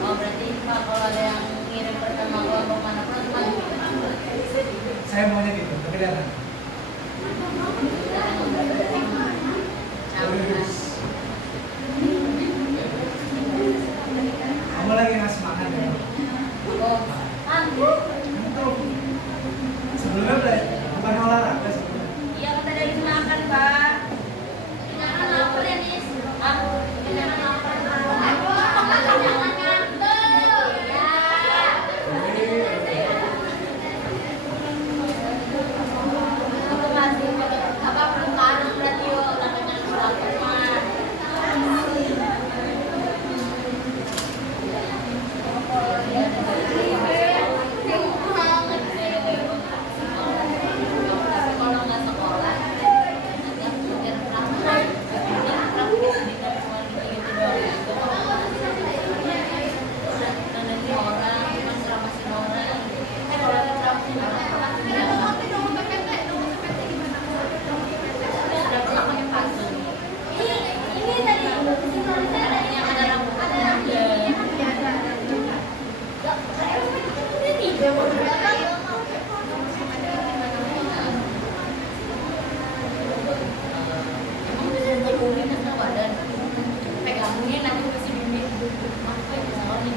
Oh berarti Pak kalau ada yang ngirim pertama kelompok mana Saya maunya gitu, tapi jangan. Kamu lagi ngasih makan ya? Oh, Untuk sebelumnya belajar, bukan olahraga sebelumnya. iya kita dari makan Pak. Jangan lapar ya Nis. Jangan lapar. Jangan ngantuk. Ya. Aku masih apa perlukan berarti yuk namanya lapar mah. Kalau nggak sekolah, nanti aku belajar praktek. Praktek di cuma gitu doang. Nanti orang, cuma ceramasin orang. Kalau ceramasin orang, sudah pernah pakai parfum. Ini tadi sinkronisnya yang ada rambut, ada rambut. Emang bisa ngomongin sama badan pegangin nanti kasih bibir apa yang salah nih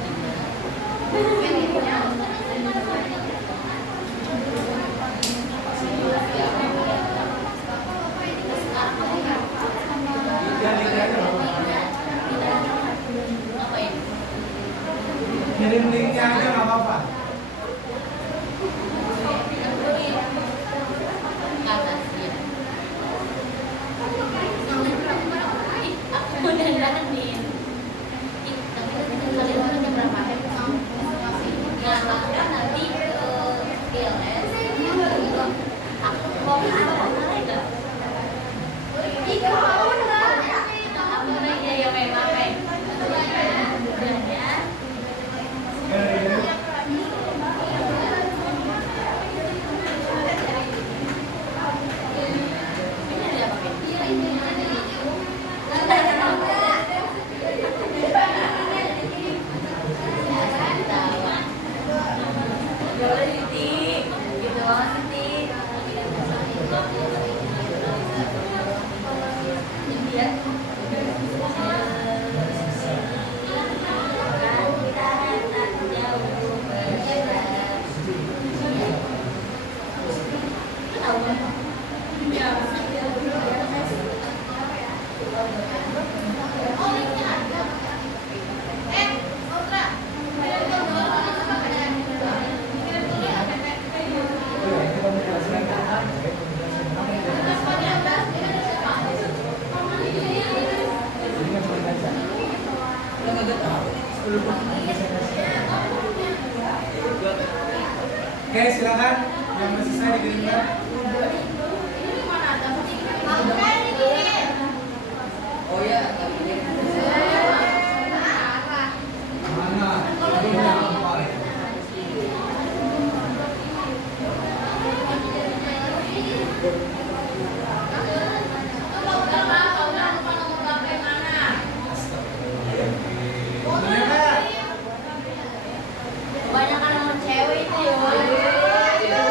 apa ini? Kirim linknya aja nggak apa-apa. Aku udah jalanin. Tapi kalian kan jam berapa? Ngarahkan nanti ke GLS. Aku mau apa enggak? Iya, aku nanya ya memang kayak. Oke, silakan yang udah selesai dikirimkan. Oh ya, Mana? Ini yang apa? Kebanyakan sama cewek itu ya.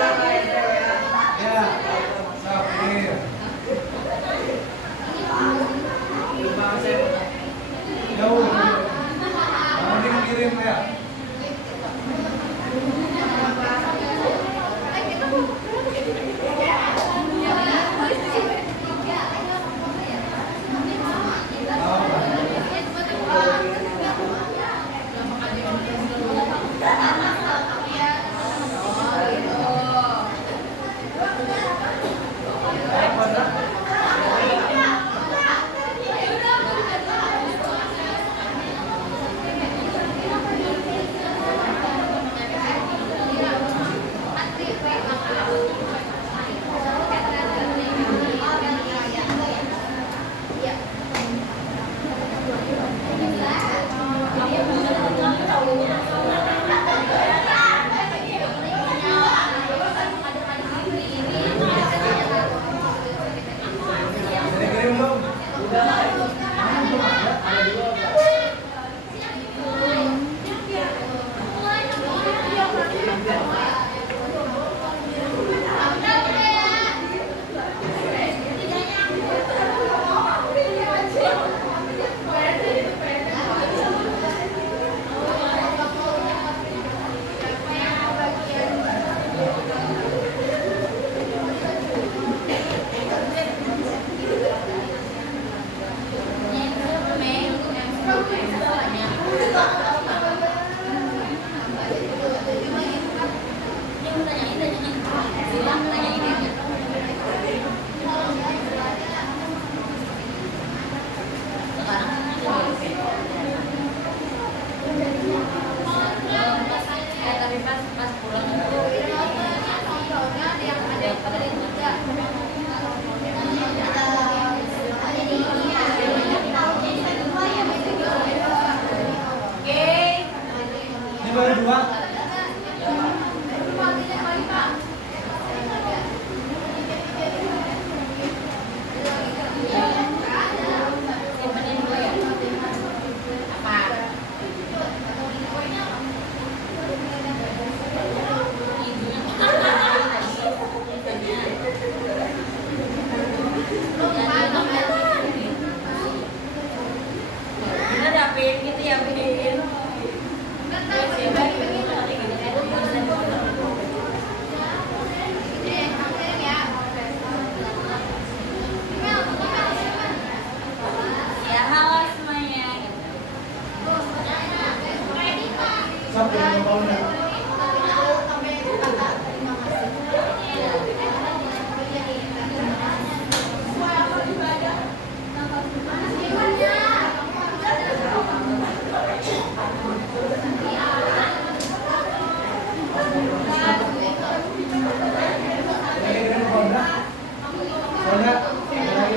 nggak? Ada lagi?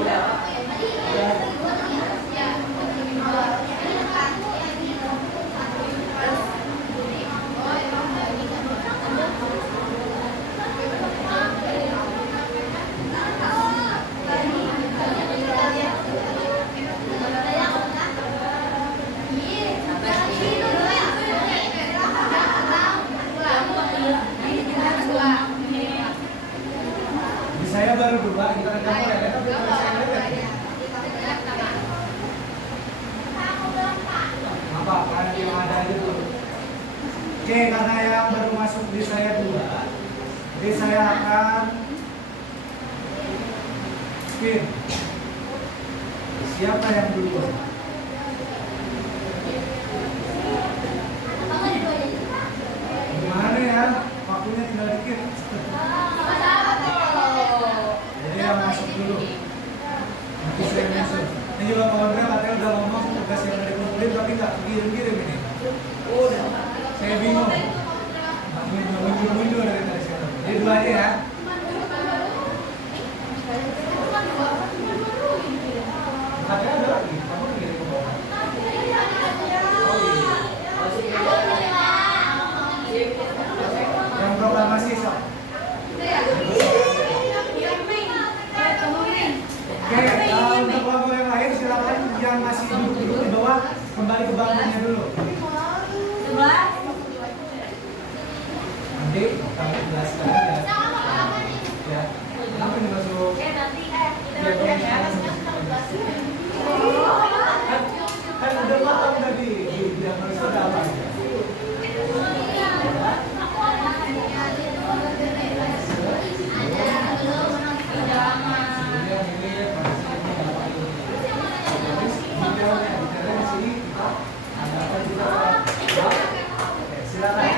Udah. Di saya baru 2, kita rekam ya. Kita belum saya lihat. Apa? Karena yang ada aja dulu. Oke, karena yang baru masuk di saya 2, jadi saya akan spin. Siapa yang duluan? Gimana ya? Waktunya tinggal dikit. Jadi yang masuk dulu. Nanti saya masuk. Ini juga Pak Andra katanya udah ngomong tugas yang ada dikumpulin tapi nggak kirim-kirim ini. Saya bingung. Mundur dari tadi saya. Jadi 2 aja ya. Katanya ada lagi. Kamu kirim ke bawah. Oh iya. Yang proklamasi sok. Oke, untuk kelompok yang lain silakan yang masih duduk di bawah kembali ke bangkunya dulu. Nanti kami jelaskan ya. Ya, kenapa ini masuk? Kan udah malam tadi, yang harus ada apa? Silakan.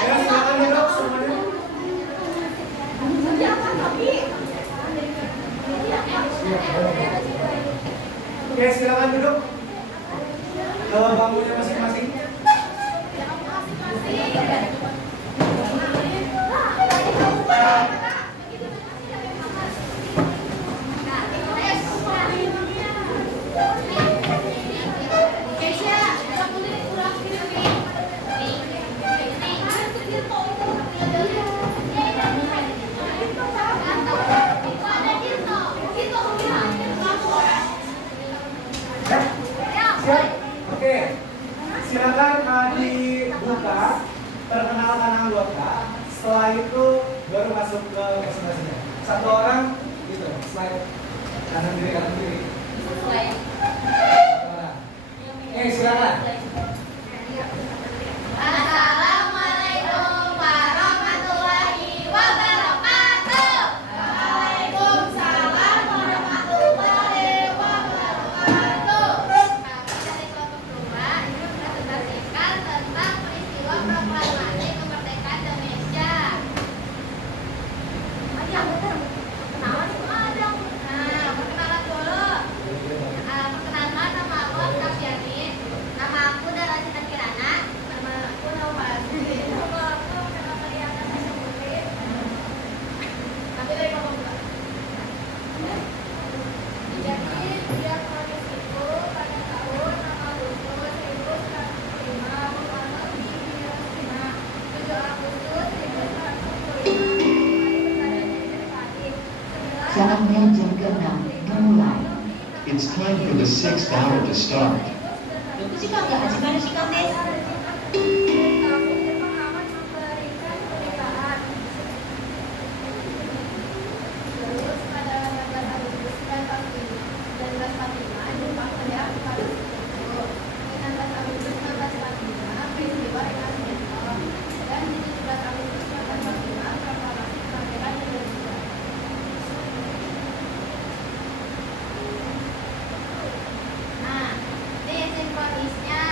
Ayo silakan duduk semuanya. Oke, silakan duduk. Ke bangkunya masing-masing. Siap? Oke. Silakan dibuka, perkenalkan anggota. Setelah itu baru masuk ke masing-masingnya. Satu orang gitu, slide kanan kiri kanan kiri. Satu orang. Oke, silakan. Assalamualaikum warahmatullahi wabarakatuh. Waalaikumsalam warahmatullahi wabarakatuh. Kami dari kelompok 2 ingin mempresentasikan tentang peristiwa proklamasi kemerdekaan Indonesia. Perkenalan semua dong. Nah, perkenalan dulu. Perkenalkan, nama aku Akaf Yani. Nama aku Dara Cita Kirana. Nama aku Nawasi. Nama aku Kenapa Liana Putri. Kami dari kelompok 2. Jadi, dia menulis itu pada tahun 6 Agustus 1945, Bung Karno di Hiroshima. 7 Agustus 1945. Saatnya jam ke-6 dimulai. It's time for the 6th hour to start. 6時間が始まる時間です。 Pengamat memberikan pernyataan. Terus pada 16 Agustus 1945 Jepang menyerang kepada Sekutu. 16 Agustus 1945 peristiwa Renasmental dan 17 Agustus 1945 proklamasi kemerdekaan Indonesia. Nah, ini sinkronisnya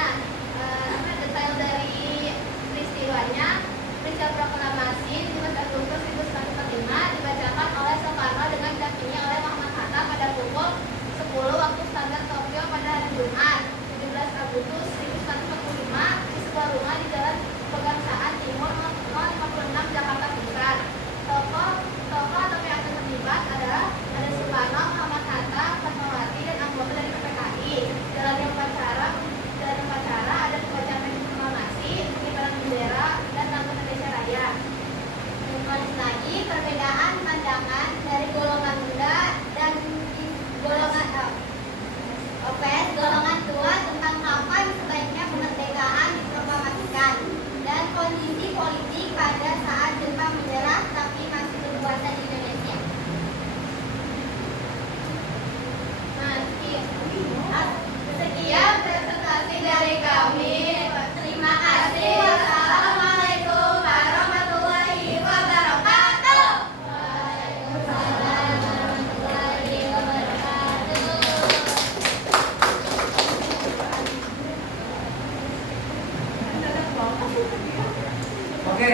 warahmatullahi wabarakatuh. Oke,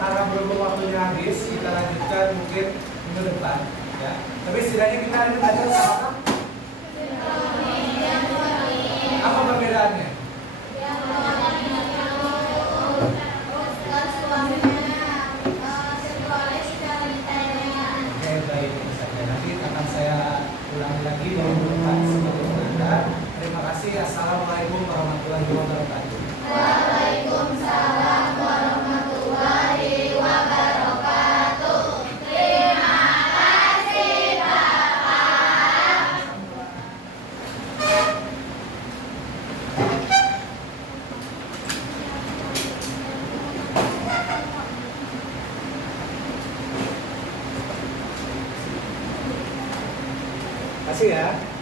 karena berhubung waktunya habis, kita lanjutkan mungkin minggu depan, ya. Tapi setidaknya kita ada belajar sama apa perbedaannya? Oke, baik, itu saja. Nanti akan saya ulangi lagi di minggu depan sebagai penanda. Terima kasih. Assalamualaikum warahmatullahi wabarakatuh. Waalaikumsalam warahmatullahi wabarakatuh. Terima kasih Bapak. Terima kasih ya.